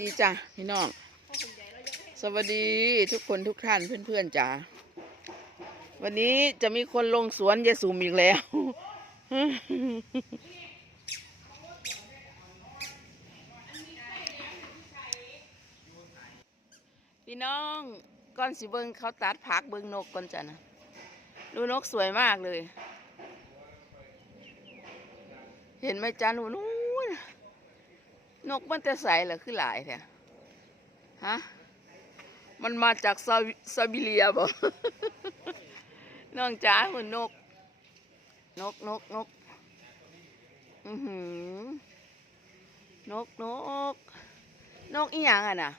ดีจ้ะพี่น้อง สวัสดีทุกคนทุกท่านเพื่อนๆจ๋าวันนี้จะมีคนลงสวนยายสุมอีกแล้ว พี่น้องก้อนสิเบิงเขาตัดผักเบิงนกก่อนจ้ะนะดูนกสวยมากเลย เห็นไหมจ้าหนูนู้ นกมันจะใสเหรอคือหลายแท้ฮะมันมาจากซาซาบิเลียบ่น้องจ๋าหุ่นนก นกนกนกอือหือนกนก นกอีหยังอะนะ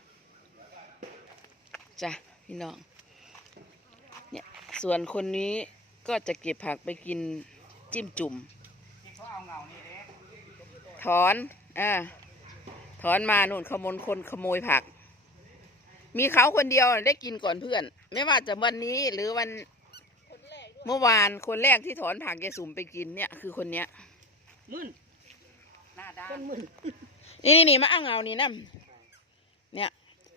จ้ะพี่น้อง เนี่ยส่วนคนนี้ก็จะเก็บผักไปกินจิ้มจุ่ม ถอน อ่า ถอนมานู่นขโมยคนขโมยผัก มีเขาคนเดียวได้กินก่อนเพื่อน ไม่ว่าจะวันนี้หรือวันเมื่อวานคนแรกที่ถอนผักแกสุ่มไปกินเนี่ยคือคนเนี้ยมึนหน้าด้านมึนนี่นี่นี่มาเอาเงานี่นะเนี่ย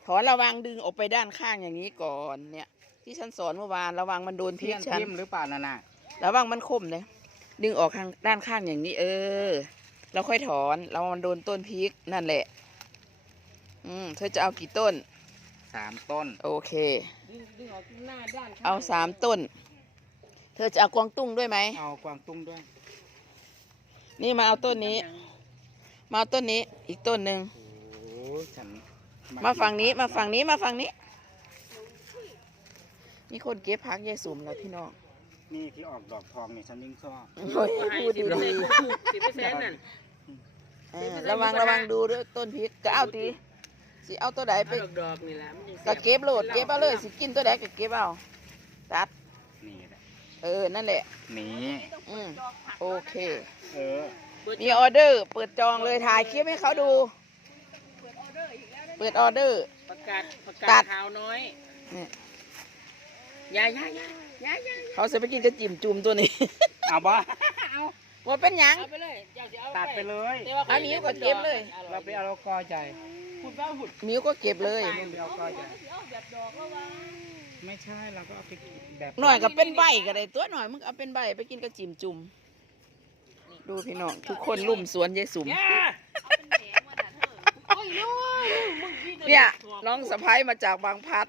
ถอนระวังดึงออกไปด้านข้างอย่างนี้ก่อนเนี่ย ที่ฉันสอนเมื่อวานระวังมันโดนพริเพี้กยนฉันทิมหรือเปล่าน่ะน่ะระวังมันคมเลยดึงออกทางด้านข้างอย่างนี้ เออ เราค่อยถอน เรามันโดนต้นพริกนั่นแหละ อืมเธอจะเอากี่ต้น สามต้น โอเค ดึงดึงออกหน้าด้านข้งเอาสามต้น เธอจะเอากวางตุ้งด้วยไหม เอากวางตุ้งด้วยนี่มาเอาต้นนี้ มาเอาต้นนี้ อีกต้นหนึ่ง โอ้ฉันมาฝั่งนี้ มาฝั่งนี้ มาฝั่งนี้มีคนเก็บพักยายสุ่มแล้วพี่น้อง นี่ที่ออกดอกทองนี่ฉันยิ่งชอบ โอ้ยให้พูดสิบดีเปอร์เซ็นต์สิบเปอร์เซ็นต์นั่นๆ เออระวังระวังดูด้วยต้นพริกจะเอาตีสิเอาตัวไหนไปเอาดอกๆนี่แหละมันยังก็เก็บโหลดเก็บเอาเลยสิกินตัวไหนก็เก็บเอาตัดนี่แหละเออนั่นแหละนี่อืมโอเคเออมีออเดอร์ เปิดจองเลยถ่ายคลิปให้เขาดู เปิดออเดอร์ประกาศประตักาศดข่าวน้อยเนี่ยอยาอยาอยาอยาอยาเขาจะไปกินจะจิ้มจุ่มตัวนี้เอาบ่ ว่าเป็นหยัง เอาไปเลยอยากจะเอาตัดไปเลยแต่ว่าอันนี้ก็เก็บเลย เราไปเอากอใจพูดว่าหุ่นมิวก็เก็บเลยไปเอากอใจไม่ใช่เราก็เอาไปแบบหน่อยก็เป็นใบก็ได้ตัวหน่อยมึงเอาเป็นใบไปกินกับจิ้มจุ่มดูพี่น้องทุกคนลุ่มสวนยายสุมอย่าโอ้ยน้อยมึงที่จะเนี่ยน้องสะพ้ายมาจากบางพลัด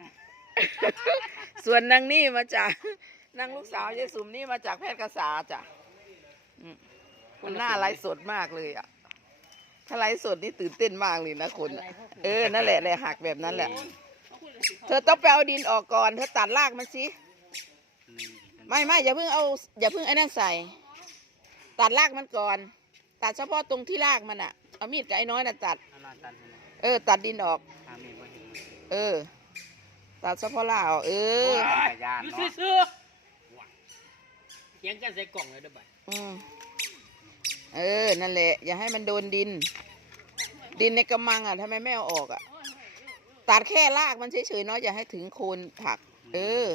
ส่วนนางนี่มาจากนางลูกสาวยายสุมนี่มาจากแพทย์กษาจ้ะอื มมันน่าไลฟ์สดมากเลยอะ ถ้าไลฟ์สดนี่ตื่นเต้นมากเลยนะคนอะเออ นั่นแหละแหละหักแบบนั้นแหละ เธอต้องไปเอาดินออกก่อน เธอตัดรากมันสินี่ไม่ไม่อย่าเพิ่งเอา อย่าเพิ่งไอ้นั่นใส่ ตัดรากมันก่อน ตัดเฉพาะตรงที่รากมันอะ เอามีดกับไอ้น้อยน่ะตัด เอาลาตันให้นะเออตัดดินออกทำเองว่าเห็นมันเออ ตัดเฉพาะรากออกเออจักรยานอยู่เนาะซื่อๆว่ะเถียงกันใส่กล่องเลยเด้อบ่ายอืมเออ นั่นแหละ อย่าให้มันโดนดิน ดินในกระมังอะทำไมไม่เอาออกอะ ตัดแค่รากมันเฉยๆเนาะอย่าให้ถึงโคนผัก เออ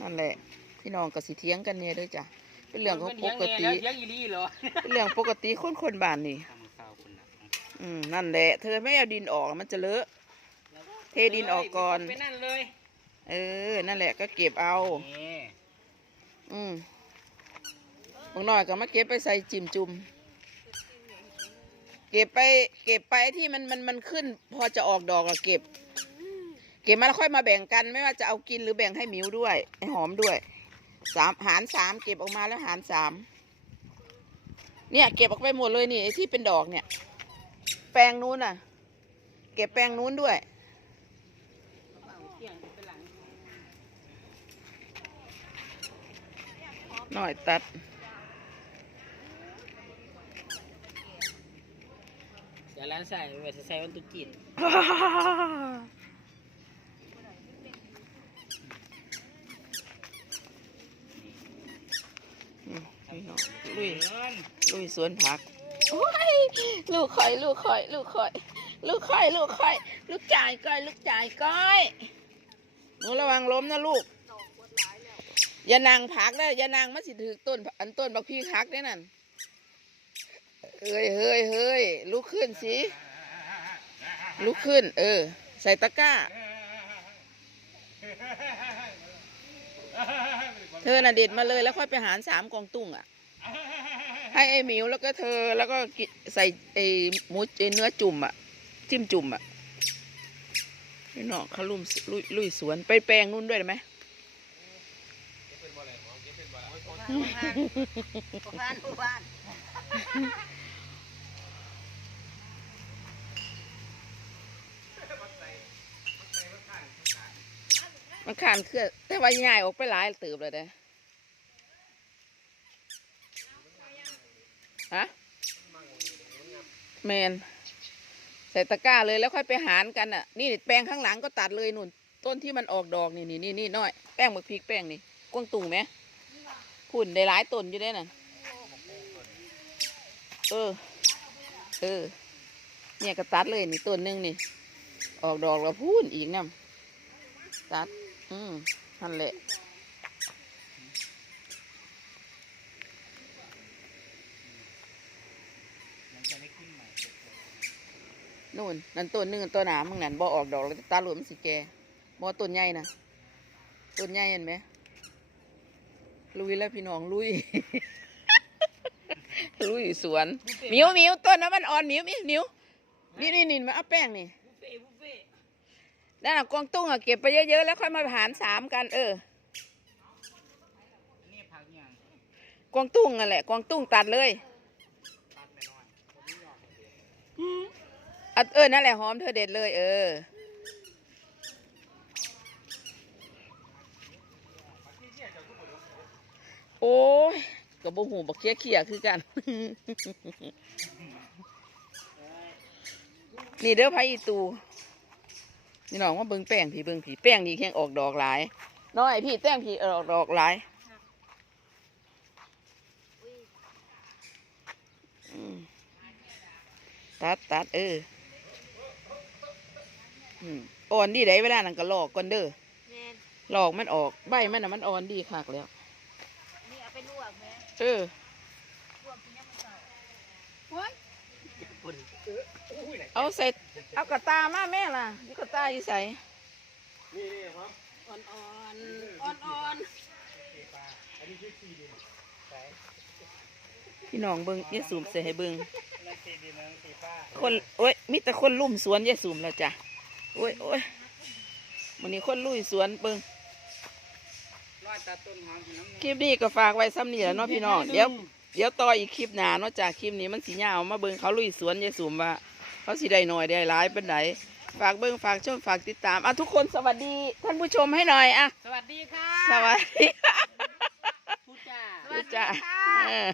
นั่นแหละ พี่น้องก็สิเถียงกันเนี่ยเด้วยจ้ะ เป็นเรื่องของปกติ เถียงอีหลีเหรอเป็นเรื่องปกติคนคนบ้านนี่ ทำมือเศร้าคุณนะอืมนั่นแหละ เธอไม่เอาดินออกมันจะเลอะ เทดินออกก่อน ไปนั่นเลยเออ นั่นแหละก็เก็บเอา นี่ อืมบางหน่อยก็มาเก็บไปใส่จิ้มจุ่มเก็บไป เก็บไปที่มันมันมันขึ้น พอจะออกดอกอะเก็บ เก็บมาแล้วค่อยมาแบ่งกันไม่ว่าจะเอากินหรือแบ่งให้หมิวด้วยให้หอมด้วยสามหารสามเก็บออกมาแล้วหารสามเนี่ย เก็บออกไปหมดเลยนี่ที่เป็นดอกเนี่ย แปลงนู้นน่ะ เก็บแปลงนู้นด้วย หน่อยตัดเดี๋ยวร้านใส่ไว้ใส่วันตุกินอืมพี่น้องลุยเงินลุยสวนผักโอ้ยลูกข่อย ลูกข่อย ลูกข่อย ลูกข่อย ลูกข่อย ลูกจ่ายก้อย ลูกจ่ายก้อยหนูระวังล้มนะลูก อย่านั่งผักได้อย่านั่งมาสิถือต้น อันต้นบักพี่คักได้นั่นเฮ้ยเฮ้ยเฮ้ยลุกขึ้นสิ ลุกขึ้น เออ ใส่ตะกร้า เธอน่ะเด็ดมาเลยแล้วค่อยไปหารสามกองตุ้งอะ ให้ไอ้หมิวแล้วก็เธอแล้วก็ใส่ไอ้หมูไอ้เนื้อจุ่มอะ จิ้มจุ่มอะพี่น้องเขาลุ่มลุยลุยสวนไปแปลงนู่นด้วยไหม บ้านบ้านมันขานเครือแต่ว่าใหญ่ออกไปหลายติบเลยเด้ฮะแมนใส่ตะกร้าเลยแล้วค่อยไปหารกันอะ นี่แปลงข้างหลังก็ตัดเลยนุ่น ต้นที่มันออกดอกนี่นี่นี่นี่น้อย แป้งหมึกพริกแป้งนี่กวงตุ่งไหม พุ่นได้หลายต้นอยู่ได้น่ะ เออ เออ เนี่ยก็ตัดเลยนี่ต้นหนึงนี่ ออกดอกแล้วพูนอีกน้ำตัด อืมนั่นแหละนู่นนั่นต้นหนึงตัวหนามึงนั่นบ่ออกดอกแล้วตาหลวมสิแกบ่ต้นใหญ่นะต้นใหญ่เห็นไหม ลุยแล้วพี่น้องลุย ลุยสวนหมิวหมิวต้นนั้นมันอ่อนหมิวหมิวหมิวนี่นี่นี่มาเอาแป้งนี่นั่นน่ะกวางตุ้งอะเก็บไปเยอะๆแล้วค่อยมาหารสามกัน เออนี่พักยังกวางตุ้งอะแหละกวางตุ้งตัดเลยตัดไปหน่อยอะเออนั่นแหละหอมเธอเด็ดเลย เออ โอ้ยกับบหูบักเคี้ยเคี้ยคือกัน นี่เด้อไผอีตู นี่น้องว่าเบิ่งแป้งผีเบิ่งผีแป้งนี่แข่งออกดอกหลาย น้อยพี่แป้งผีออกดอกหลายอืมตัดตัดเอออืมอ่อนดีได้เวลานั่นก็หลอกก่อนเด้อแม่นหลอกมันออกใบมันน่ะมันอ่อนดีคักแล้ว นี่เอาไปลวกแม่ เออลวกกินยังมันเศร้าโอ้ยปุ่นเอออุ้ยไหนเอาใส่เอากระตามาแม่ล่ะนี่กระตาอยู่ใส่นี่นี่ครับอ่อนอ่อนอ่อนอ่อนอันนี้คือซีดินใส่พี่น้องเบิ้งยายสูมใส่ให้เบิ้งนั่นซีดินนั่นซีฟ้าคนโอ้ยมีแต่คนลุ่มสวนยายสูมแล้วจ้ะโอ้ยโอ้ยวันนี้คนลุยสวนเบิ้ง คลิปนี้ก็ฝากไว้ซ้ำนี่แหละเนาะพี่น้องเดี๋ยวเดี๋ยวต่ออีกคลิปหน้าเนาะจากคลิปนี้มันสียาวมาเบิ้งเขาลุยสวนยายสูมว่า เขาสิได้หน่อยได้หลายเป็นไหนฝากเบิ้งฝากชมฝากติดตามอะทุกคนสวัสดีท่านผู้ชมให้หน่อยอะสวัสดีค่ะสวัสดีพูดจ้าจ้าเออ